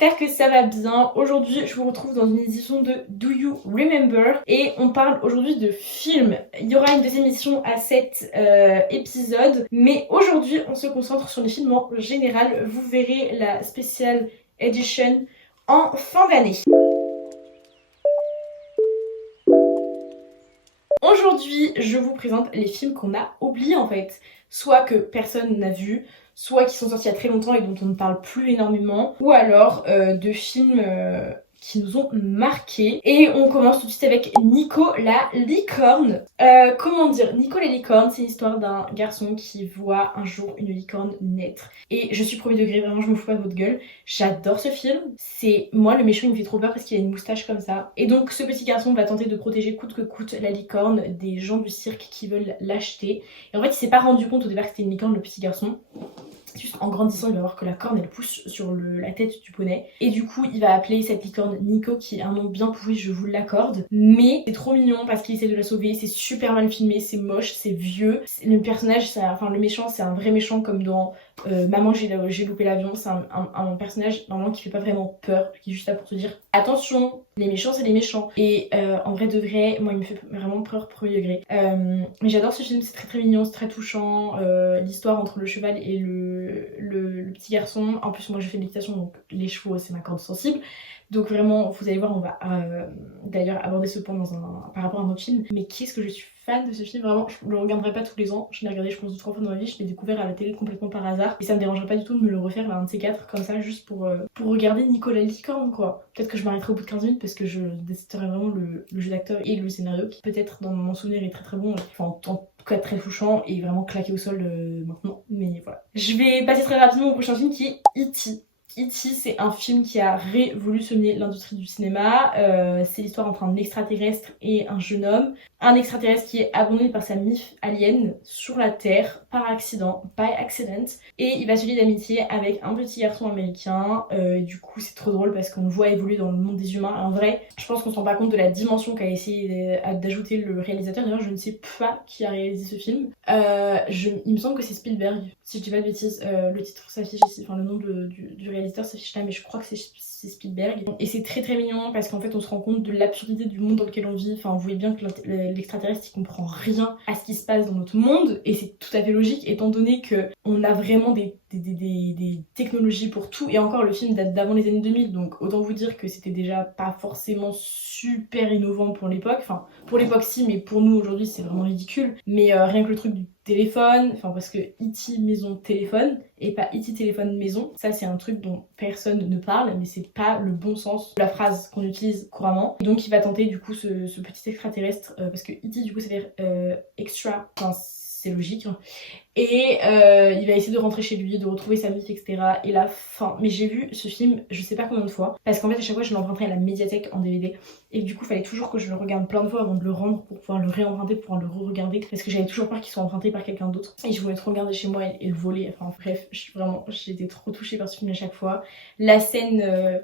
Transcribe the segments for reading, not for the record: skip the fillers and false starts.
j'espère que ça va bien. Aujourd'hui je vous retrouve dans une édition de Do You Remember et on parle aujourd'hui de films. Il y aura une deuxième édition à cet épisode, mais aujourd'hui on se concentre sur les films en général. Vous verrez la spéciale edition en fin d'année. Aujourd'hui, je vous présente les films qu'on a oubliés en fait. Soit que personne n'a vu, soit qui sont sortis il y a très longtemps et dont on ne parle plus énormément, ou alors de films qui nous ont marqués. Et on commence tout de suite avec Nico la licorne. Comment dire, Nico la licorne, c'est l'histoire d'un garçon qui voit un jour une licorne naître. Et je suis premier degré, vraiment je me fous pas de votre gueule. J'adore ce film. C'est moi le méchant, il me fait trop peur parce qu'il a une moustache comme ça. Et donc ce petit garçon va tenter de protéger coûte que coûte la licorne des gens du cirque qui veulent l'acheter. Et en fait il s'est pas rendu compte au départ que c'était une licorne, le petit garçon. Juste en grandissant, il va voir que la corne elle pousse sur la tête du poney. Et du coup, il va appeler cette licorne Nico, qui est un nom bien pourri, je vous l'accorde. Mais c'est trop mignon parce qu'il essaie de la sauver. C'est super mal filmé, c'est moche, c'est vieux. Le personnage, enfin le méchant, c'est un vrai méchant comme dans Maman, j'ai loupé l'avion. C'est un personnage normalement qui fait pas vraiment peur, qui est juste là pour te dire attention, les méchants c'est les méchants. Et en vrai de vrai, moi il me fait vraiment peur premier degré. Mais j'adore ce film, c'est très très mignon, c'est très touchant. L'histoire entre le cheval et le petit garçon. En plus moi je fais de l'équitation, donc les chevaux c'est ma corde sensible. Donc vraiment, vous allez voir, on va d'ailleurs aborder ce point par rapport à un autre film. Mais qu'est-ce que je suis fan de ce film, vraiment, je le regarderai pas tous les ans. Je l'ai regardé je pense 2-3 fois dans ma vie, je l'ai découvert à la télé complètement par hasard. Et ça me dérangerait pas du tout de me le refaire là, un de ces quatre, comme ça, juste pour regarder Nicolas Licorne quoi. Peut-être que je m'arrêterai au bout de 15 minutes parce que je détesterai vraiment le jeu d'acteur et le scénario qui peut-être dans mon souvenir est très très bon. Enfin, en tout cas très touchant et vraiment claqué au sol maintenant. Mais voilà. Je vais passer très rapidement au prochain film qui est E.T. E.T. c'est un film qui a révolutionné l'industrie du cinéma. C'est l'histoire entre un extraterrestre et un jeune homme. Un extraterrestre qui est abandonné par sa mif alien sur la Terre par accident, by accident. Et il va se lier d'amitié avec un petit garçon américain. Et du coup c'est trop drôle parce qu'on le voit évoluer dans le monde des humains. En vrai, je pense qu'on se rend pas compte de la dimension qu'a essayé d'ajouter le réalisateur. D'ailleurs je ne sais pas qui a réalisé ce film. Il me semble que c'est Spielberg, si je dis pas de bêtises. Le titre s'affiche ici, enfin le nom du réalisateur s'affiche là, mais je crois que c'est Spielberg. Et c'est très très mignon parce qu'en fait on se rend compte de l'absurdité du monde dans lequel on vit. Enfin vous voyez bien que l'extraterrestre il comprend rien à ce qui se passe dans notre monde et c'est tout à fait logique étant donné que on a vraiment des technologies pour tout. Et encore le film date d'avant les années 2000, donc autant vous dire que c'était déjà pas forcément super innovant pour l'époque. Enfin pour l'époque si, mais pour nous aujourd'hui c'est vraiment ridicule. Mais rien que le truc du téléphone, enfin parce que E.T. maison téléphone et pas E.T. téléphone maison, ça c'est un truc dont personne ne parle, mais c'est pas le bon sens de la phrase qu'on utilise couramment. Et donc il va tenter du coup ce petit extraterrestre parce que E.T. du coup ça veut dire extra, enfin c'est logique. Et il va essayer de rentrer chez lui, de retrouver sa mif, etc. Et la fin. Mais j'ai vu ce film je sais pas combien de fois. Parce qu'en fait à chaque fois je l'empruntais à la médiathèque en DVD. Et du coup fallait toujours que je le regarde plein de fois avant de le rendre pour pouvoir le réemprunter, pour pouvoir le re-regarder. Parce que j'avais toujours peur qu'il soit emprunté par quelqu'un d'autre. Et je voulais trop regarder chez moi et le voler. Enfin bref, j'étais trop touchée par ce film à chaque fois. La scène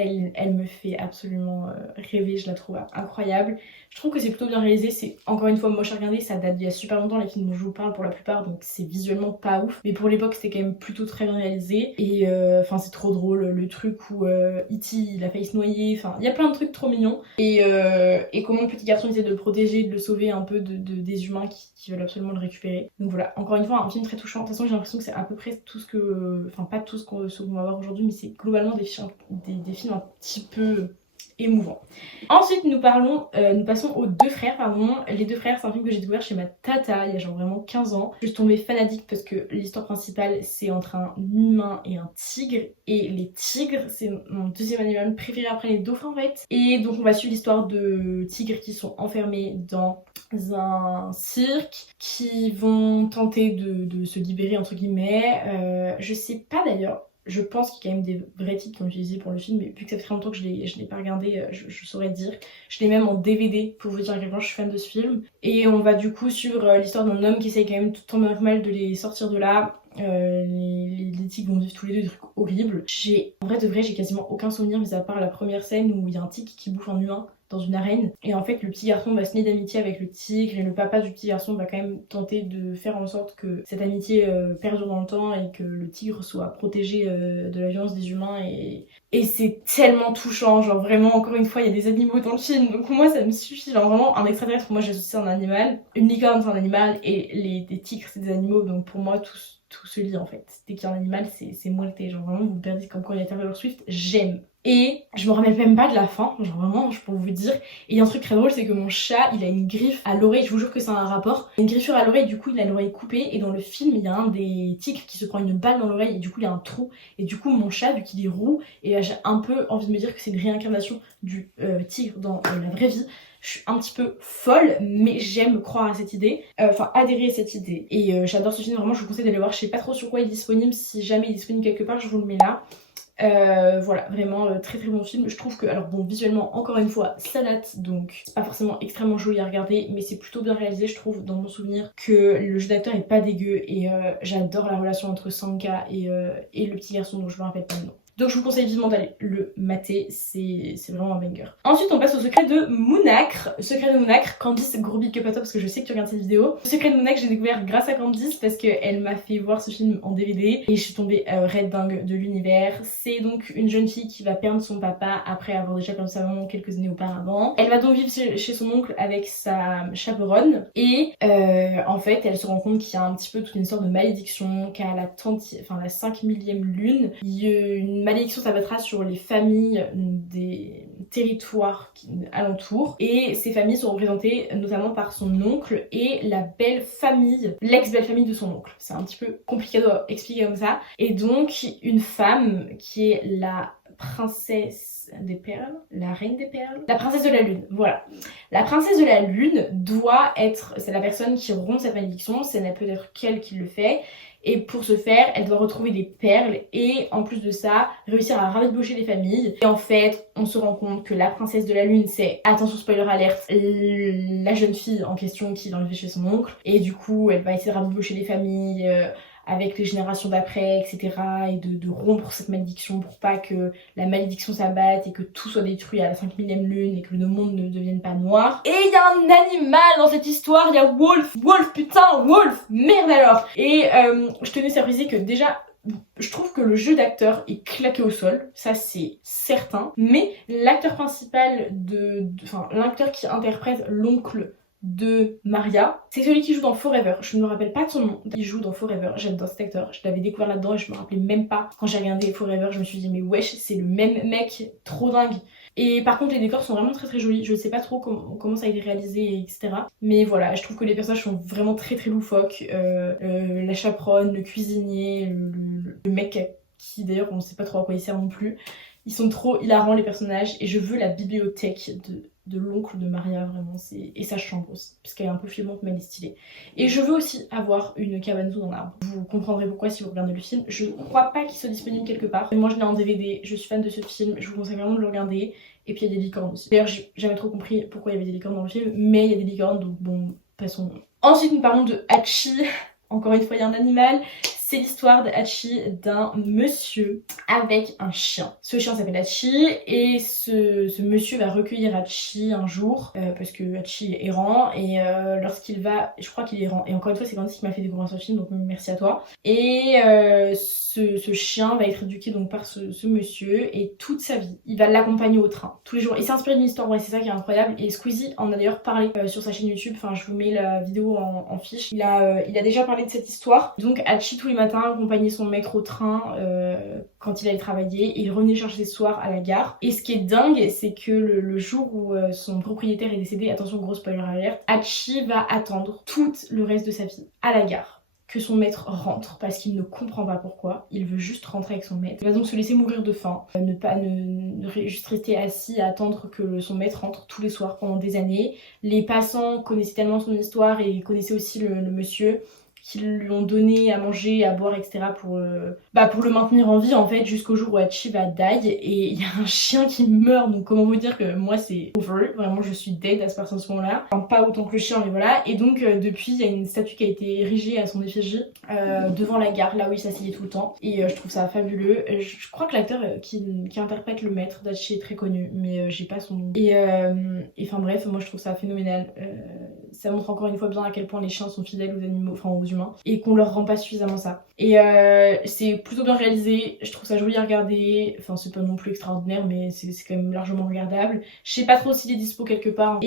elle me fait absolument rêver, je la trouve incroyable. Je trouve que c'est plutôt bien réalisé, c'est encore une fois moche à regarder, ça date d'il y a super longtemps les films dont je vous parle pour la plupart, donc c'est visuellement pas ouf. Mais pour l'époque c'était quand même plutôt très bien réalisé. Et enfin c'est trop drôle, le truc où E.T. il a failli se noyer, enfin il y a plein de trucs trop mignons. Et comment le petit garçon essaie de le protéger, de le sauver un peu des humains qui veulent absolument le récupérer. Donc voilà, encore une fois un film très touchant. De toute façon j'ai l'impression que c'est à peu près tout ce que... Enfin pas tout ce qu'on va voir aujourd'hui, mais c'est globalement des films un petit peu émouvant. Ensuite nous passons aux Deux Frères pardon. Les Deux Frères c'est un film que j'ai découvert chez ma tata il y a genre vraiment 15 ans. Je suis tombée fanatique parce que l'histoire principale c'est entre un humain et un tigre. Et les tigres c'est mon deuxième animal préféré après les dauphins en fait. Et donc on va suivre l'histoire de tigres qui sont enfermés dans un cirque, qui vont tenter de se libérer entre guillemets. Je sais pas d'ailleurs. Je pense qu'il y a quand même des vrais titres qui ont utilisé pour le film, mais vu que ça fait très longtemps que je l'ai pas regardé, je saurais dire. Je l'ai même en DVD pour vous dire à quel point je suis fan de ce film. Et on va du coup suivre l'histoire d'un homme qui essaye quand même tout tant bien que mal de les sortir de là. Les tigres vont vivre tous les deux des trucs horribles. En vrai de vrai, j'ai quasiment aucun souvenir, mis à part la première scène où il y a un tigre qui bouffe un humain. dans une arène. Et en fait, le petit garçon va se lier d'amitié avec le tigre et le papa du petit garçon va quand même tenter de faire en sorte que cette amitié perdure dans le temps et que le tigre soit protégé de la violence des humains. Et c'est tellement touchant, genre vraiment, encore une fois, il y a des animaux dans le film, donc moi ça me suffit, genre vraiment, un extraterrestre, moi j'associe un animal, une licorne c'est un animal, et les tigres c'est des animaux, donc pour moi tout se lie en fait. Dès qu'il y a un animal, c'est moilleté, genre vraiment, vous me perdez comme quand il y a Taylor Swift, j'aime. Et je me rappelle même pas de la fin, genre vraiment, je peux vous dire. Et il y a un truc très drôle, c'est que mon chat, il a une griffe à l'oreille, je vous jure que c'est un rapport. Une griffure à l'oreille, du coup, il a l'oreille coupée. Et dans le film, il y a un des tigres qui se prend une balle dans l'oreille, et du coup, il y a un trou. Et du coup, mon chat, vu qu'il est roux, et j'ai un peu envie de me dire que c'est une réincarnation du tigre dans la vraie vie. Je suis un petit peu folle, mais j'aime croire à cette idée, enfin adhérer à cette idée. Et j'adore ce film, vraiment, je vous conseille d'aller voir. Je sais pas trop sur quoi il est disponible, si jamais il est disponible quelque part, je vous le mets là. Voilà, vraiment très très bon film. Je trouve que, alors bon, visuellement, encore une fois, ça date, donc c'est pas forcément extrêmement joli à regarder, mais c'est plutôt bien réalisé, je trouve, dans mon souvenir, que le jeu d'acteur est pas dégueu, et j'adore la relation entre Sanka et le petit garçon dont je me rappelle pas le nom. Donc je vous conseille vivement d'aller le mater, c'est vraiment un banger. Ensuite on passe au secret de Moonacre. Secret de Moonacre, Candice, gros big up à toi parce que je sais que tu regardes cette vidéo. Le secret de Moonacre j'ai découvert grâce à Candice parce qu'elle m'a fait voir ce film en DVD et je suis tombée red dingue de l'univers. C'est donc une jeune fille qui va perdre son papa après avoir déjà perdu sa maman quelques années auparavant. Elle va donc vivre chez son oncle avec sa chaperonne et en fait elle se rend compte qu'il y a un petit peu toute une sorte de malédiction, qu'à la 5 millième lune, il y a une malédiction s'abattra sur les familles des territoires alentours et ces familles sont représentées notamment par son oncle et la belle famille, l'ex-belle famille de son oncle. C'est un petit peu compliqué à expliquer comme ça. Et donc une femme qui est la princesse des perles, la reine des perles, la princesse de la lune, voilà. La princesse de la lune doit être, c'est la personne qui rompt cette malédiction, ce n'est peut-être qu'elle qui le fait. Et pour ce faire, elle doit retrouver des perles et en plus de ça, réussir à rabibocher les familles. Et en fait, on se rend compte que la princesse de la lune, c'est, attention spoiler alerte, la jeune fille en question qui est enlevée chez son oncle. Et du coup, elle va essayer de rabibocher les familles avec les générations d'après, etc. Et de rompre cette malédiction pour pas que la malédiction s'abatte et que tout soit détruit à la 5 millième lune et que le monde ne devienne pas noir. Et il y a un animal dans cette histoire, il y a Wolf, putain, Wolf, merde alors. Et je tenais à préciser que déjà, je trouve que le jeu d'acteur est claqué au sol, ça c'est certain, mais l'acteur principal enfin l'acteur qui interprète l'oncle de Maria, c'est celui qui joue dans Forever. Je ne me rappelle pas de son nom. Il joue dans Forever. J'adore cet acteur. Je l'avais découvert là-dedans et je me rappelais même pas. Quand j'ai regardé Forever, je me suis dit mais wesh, c'est le même mec, trop dingue. Et par contre les décors sont vraiment très très jolis. Je ne sais pas trop comment ça a été réalisé, etc. Mais voilà, je trouve que les personnages sont vraiment très très loufoques. La chaperonne, le cuisinier, le mec qui d'ailleurs on ne sait pas trop à quoi il sert non plus. Ils sont trop hilarants les personnages et je veux la bibliothèque de l'oncle de Maria, vraiment, et sa chambre aussi, parce qu'elle est un peu flippante mais elle est stylée. Et je veux aussi avoir une cabane sous un arbre. Vous comprendrez pourquoi si vous regardez le film. Je ne crois pas qu'il soit disponible quelque part. Moi je l'ai en DVD, je suis fan de ce film, je vous conseille vraiment de le regarder. Et puis il y a des licornes aussi. D'ailleurs j'ai jamais trop compris pourquoi il y avait des licornes dans le film, mais il y a des licornes donc bon, passons. Ensuite nous parlons de Hachi. Encore une fois il y a un animal. C'est l'histoire d'Hachi, d'un monsieur avec un chien. Ce chien s'appelle Hachi et ce monsieur va recueillir Hachi un jour parce que Hachi est errant et lorsqu'il va, je crois qu'il est errant. Et encore une fois, c'est Candice qui m'a fait découvrir ce film, donc merci à toi. Et ce chien va être éduqué donc par ce monsieur et toute sa vie, il va l'accompagner au train tous les jours. Et c'est inspiré d'une histoire vraie, c'est ça qui est incroyable. Et Squeezie en a d'ailleurs parlé sur sa chaîne YouTube. Enfin, je vous mets la vidéo en fiche. Il a déjà parlé de cette histoire. Donc Hachi tous les matins accompagnait son maître au train quand il allait travailler et il revenait chercher le soir à la gare. Et ce qui est dingue, c'est que le jour où son propriétaire est décédé, attention gros spoiler alert, Hachi va attendre tout le reste de sa vie à la gare que son maître rentre parce qu'il ne comprend pas pourquoi, il veut juste rentrer avec son maître. Il va donc se laisser mourir de faim, juste rester assis à attendre que son maître rentre tous les soirs pendant des années. Les passants connaissaient tellement son histoire et connaissaient aussi le monsieur qui lui ont donné à manger, à boire, etc. pour le maintenir en vie en fait jusqu'au jour où Hachi va die et il y a un chien qui meurt, donc comment vous dire que moi c'est over, vraiment je suis dead à ce moment-là. Enfin pas autant que le chien mais voilà, et donc depuis il y a une statue qui a été érigée à son effigie devant la gare, là où il s'asseyait tout le temps, et je trouve ça fabuleux. Je crois que l'acteur qui interprète le maître d'Hachi est très connu, mais j'ai pas son nom. Et enfin bref, moi je trouve ça phénoménal. Ça montre encore une fois bien à quel point les chiens sont fidèles aux animaux, enfin aux humains, et qu'on leur rend pas suffisamment ça. Et c'est plutôt bien réalisé, je trouve ça joli à regarder, enfin c'est pas non plus extraordinaire mais c'est quand même largement regardable. Je sais pas trop s'il est dispo quelque part.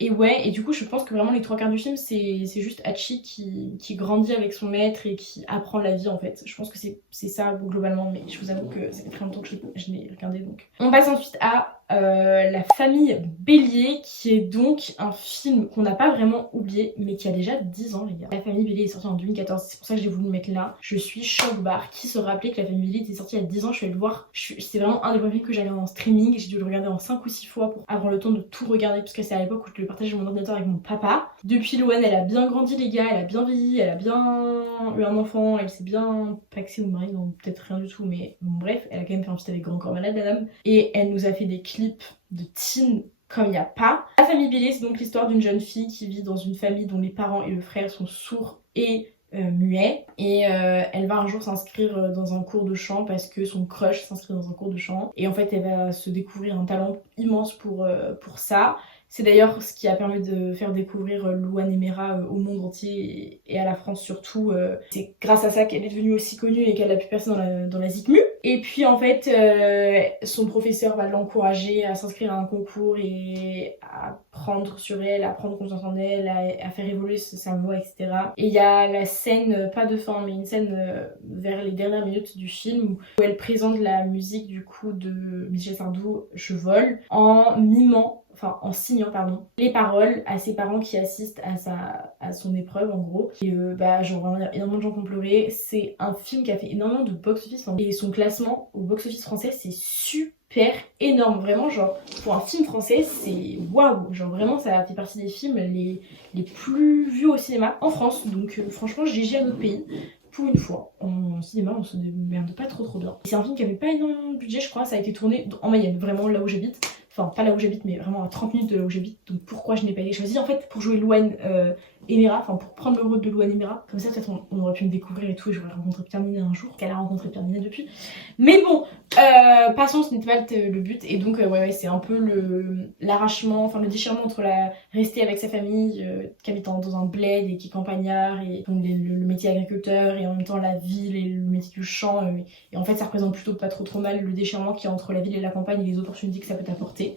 Et ouais, et du coup je pense que vraiment les 3 quarts du film c'est juste Hachi qui grandit avec son maître et qui apprend la vie en fait. Je pense que c'est ça globalement, mais je vous avoue que ça fait très longtemps que je l'ai regardé donc. On passe ensuite à La famille Bélier, qui est donc un film qu'on n'a pas vraiment oublié mais qui a déjà 10 ans les gars. La famille Bélier est sortie en 2014, c'est pour ça que j'ai voulu le mettre là. Je suis choc barre. Qui se rappelait que La famille Bélier était sortie il y a 10 ans? Je suis allée le voir, c'est vraiment un des premiers films que j'allais en streaming. J'ai dû le regarder en 5 ou 6 fois pour avoir le temps de tout regarder, parce que c'est à l'époque où je le partageais mon ordinateur avec mon papa. Depuis Loane elle a bien grandi les gars, elle a bien vieilli, elle a bien eu un enfant, elle s'est bien paxée ou mariée, non peut-être rien du tout mais bon, bref, elle a quand même fait un film avec Grand Corps Malade la dame, et elle nous a fait des clips de teen comme il n'y a pas. La famille Bélier, c'est donc l'histoire d'une jeune fille qui vit dans une famille dont les parents et le frère sont sourds et muets, et elle va un jour s'inscrire dans un cours de chant parce que son crush s'inscrit dans un cours de chant, et en fait elle va se découvrir un talent immense pour ça. C'est d'ailleurs ce qui a permis de faire découvrir Louane Emera au monde entier et à la France surtout. C'est grâce à ça qu'elle est devenue aussi connue et qu'elle a pu percer dans la ZICMU. Et puis en fait, son professeur va l'encourager à s'inscrire à un concours et à prendre sur elle, à prendre confiance en elle, à faire évoluer sa voix, etc. Et il y a la scène, pas de fin, mais une scène vers les dernières minutes du film où elle présente la musique du coup de Michel Sardou, Je vole, en signant les paroles à ses parents qui assistent à son épreuve en gros. Et genre vraiment il y a énormément de gens qui ont pleuré. C'est un film qui a fait énormément de box-office et son classement au box-office français c'est super énorme, vraiment genre pour un film français c'est waouh, genre vraiment ça fait partie des films les plus vus au cinéma en France, donc franchement GG à notre pays. Pour une fois, en cinéma, on se démerde pas trop bien. C'est un film qui avait pas énormément de budget, je crois. Ça a été tourné en Mayenne, vraiment là où j'habite. Enfin, pas là où j'habite, mais vraiment à 30 minutes de là où j'habite. Donc pourquoi je n'ai pas été choisie? En fait, pour jouer Louane Emera, enfin pour prendre le rôle de Louane Emera. Comme ça, peut-être on aurait pu me découvrir et tout, et j'aurais rencontré Pierre Ninet un jour. Qu'elle a rencontré Pierre Ninet depuis. Mais bon, passons, ce n'était pas le but. Et donc, ouais, c'est un peu l'arrachement, enfin le déchirement entre rester avec sa famille, qui habite dans un bled et qui est campagnard, et donc le métier agriculteur, et en même temps la ville et le métier du champ. Et en fait, ça représente plutôt pas trop mal le déchirement qu'il y a entre la ville et la campagne et les opportunités que ça peut apporter.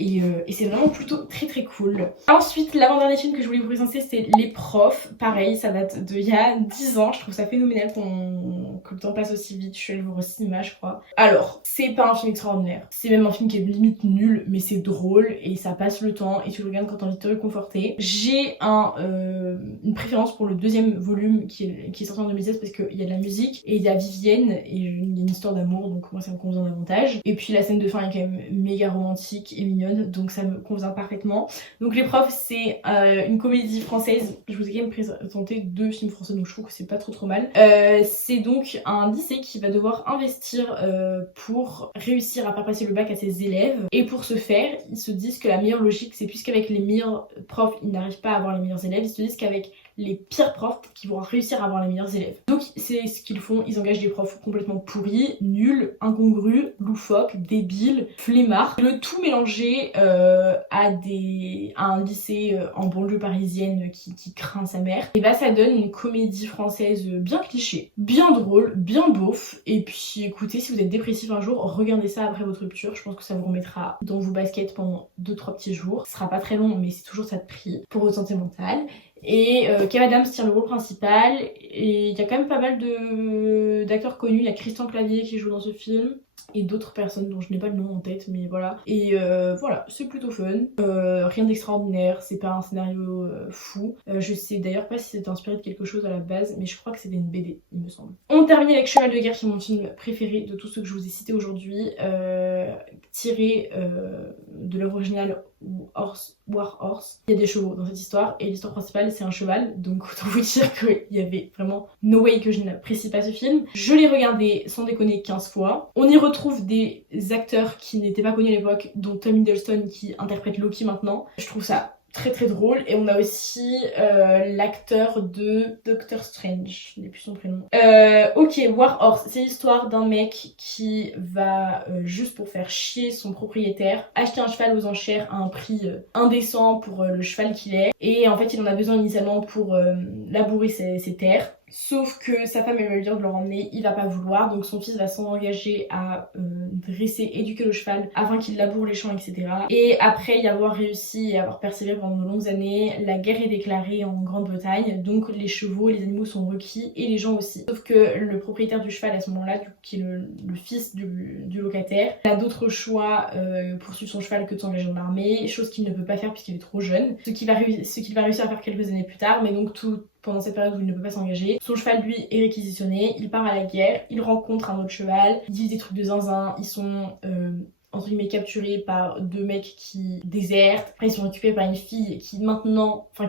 Et c'est vraiment plutôt très cool. Ensuite, l'avant-dernier film que je voulais vous présenter, c'est Les Profs. Pareil, ça date d'il y a 10 ans. Je trouve ça phénoménal que le temps passe aussi vite. Je suis allée le voir au cinéma, je crois. Alors, c'est pas un film extraordinaire. C'est même un film qui est limite nul, mais c'est drôle et ça passe le temps et tu le regardes quand t'as envie de te réconforter. J'ai une préférence pour le deuxième volume qui est sorti en 2016 parce qu'il y a de la musique et il y a Vivienne et il y a une histoire d'amour, donc moi ça me convient davantage. Et puis la scène de fin est quand même méga romantique et mignonne, donc ça me convient parfaitement. Donc Les Profs, c'est une comédie française. Je vous ai quand même présenté 2 films français, donc je trouve que c'est pas trop mal. C'est donc un lycée qui va devoir investir pour réussir à faire passer le bac à ses élèves, et pour ce faire ils se disent que la meilleure logique c'est, puisqu'avec les meilleurs profs ils n'arrivent pas à avoir les meilleurs élèves, ils se disent qu'avec les pires profs qui vont réussir à avoir les meilleurs élèves. Donc c'est ce qu'ils font, ils engagent des profs complètement pourris, nuls, incongrus, loufoques, débiles, flemmards, le tout mélangé à un lycée en banlieue parisienne qui craint sa mère. Et bah ça donne une comédie française bien cliché, bien drôle, bien beauf. Et puis écoutez, si vous êtes dépressif un jour, regardez ça après votre rupture, je pense que ça vous remettra dans vos baskets pendant 2-3 petits jours. Ce sera pas très long mais c'est toujours ça de prix pour votre santé mentale. Et Kev Adams tient le rôle principal, et il y a quand même pas mal d'acteurs connus. Il y a Christian Clavier qui joue dans ce film, et d'autres personnes dont je n'ai pas le nom en tête, mais voilà. Et voilà, c'est plutôt fun. Rien d'extraordinaire, c'est pas un scénario fou. Je sais d'ailleurs pas si c'était inspiré de quelque chose à la base, mais je crois que c'était une BD, il me semble. On termine avec Cheval de guerre, qui est mon film préféré de tous ceux que je vous ai cités aujourd'hui, tiré de l'œuvre originale War Horse. Il y a des chevaux dans cette histoire, et l'histoire principale c'est un cheval, donc autant vous dire qu'il y avait vraiment no way que je n'apprécie pas ce film. Je l'ai regardé sans déconner 15 fois. On y retrouve des acteurs qui n'étaient pas connus à l'époque, dont Tom Hiddleston qui interprète Loki maintenant. Je trouve ça très très drôle. Et on a aussi l'acteur de Doctor Strange, je n'ai plus son prénom. Ok, War Horse, c'est l'histoire d'un mec qui va, juste pour faire chier son propriétaire, acheter un cheval aux enchères à un prix indécent pour le cheval qu'il est. Et en fait il en a besoin initialement pour labourer ses terres. Sauf que sa femme elle va lui dire de le ramener, il va pas vouloir, donc son fils va s'engager à dresser, éduquer le cheval afin qu'il laboure les champs, etc. Et après y avoir réussi et avoir persévéré pendant de longues années, la guerre est déclarée en Grande-Bretagne, donc les chevaux, les animaux sont requis et les gens aussi. Sauf que le propriétaire du cheval à ce moment-là, qui est le fils du locataire, n'a d'autre choix pour suivre son cheval que de s'engager dans l'armée, chose qu'il ne peut pas faire puisqu'il est trop jeune, ce qu'il va réussir à faire quelques années plus tard, mais donc pendant cette période où il ne peut pas s'engager. Son cheval, lui, est réquisitionné, il part à la guerre, il rencontre un autre cheval, ils disent des trucs de zinzin, ils sont entre guillemets capturés par deux mecs qui désertent. Après ils sont récupérés par une fille qui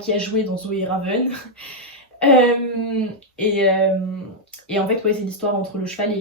qui a joué dans Zoé Raven. Et en fait ouais, c'est l'histoire entre le cheval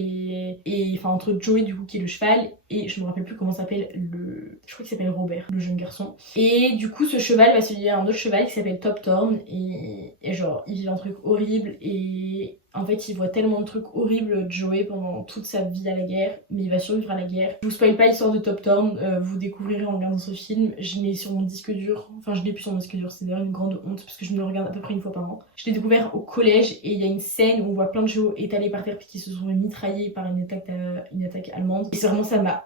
entre Joey du coup qui est le cheval, et je me rappelle plus comment s'appelle je crois qu'il s'appelle Robert, le jeune garçon. Et du coup ce cheval va se lier à un autre cheval qui s'appelle Top Thorn, et genre il vit un truc horrible, et en fait il voit tellement de trucs horribles Joey pendant toute sa vie à la guerre, mais il va survivre à la guerre. Je vous spoil pas l'histoire de Top Thorn, vous découvrirez en regardant ce film. Je l'ai sur mon disque dur, enfin je l'ai plus sur mon disque dur, c'est d'ailleurs une grande honte parce que je me le regarde à peu près une fois par an. Je l'ai découvert au collège, et il y a une scène où on voit plein de chevaux étalés par terre puis qui se sont mitraillés par une attaque allemande, et c'est vraiment, ça m'a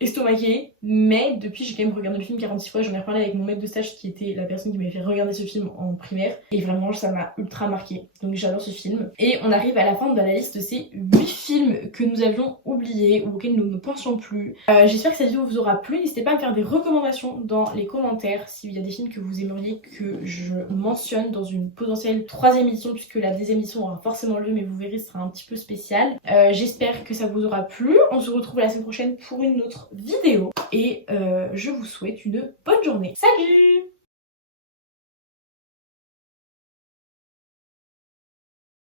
estomaqué. Mais depuis j'ai quand même regardé le film 46 fois, j'en ai reparlé avec mon maître de stage qui était la personne qui m'avait fait regarder ce film en primaire, et vraiment ça m'a ultra marqué, donc j'adore ce film. Et on arrive à la fin de la liste de ces 8 films que nous avions oubliés ou auxquels nous ne pensions plus. J'espère que cette vidéo vous aura plu, n'hésitez pas à me faire des recommandations dans les commentaires s'il y a des films que vous aimeriez que je mentionne dans une potentielle 3e édition, puisque la 2e édition aura forcément lieu, mais vous verrez, ce sera un petit peu spécial. J'espère que ça vous aura plu, on se retrouve la semaine prochaine pour une autre vidéo, et je vous souhaite une bonne journée. Salut!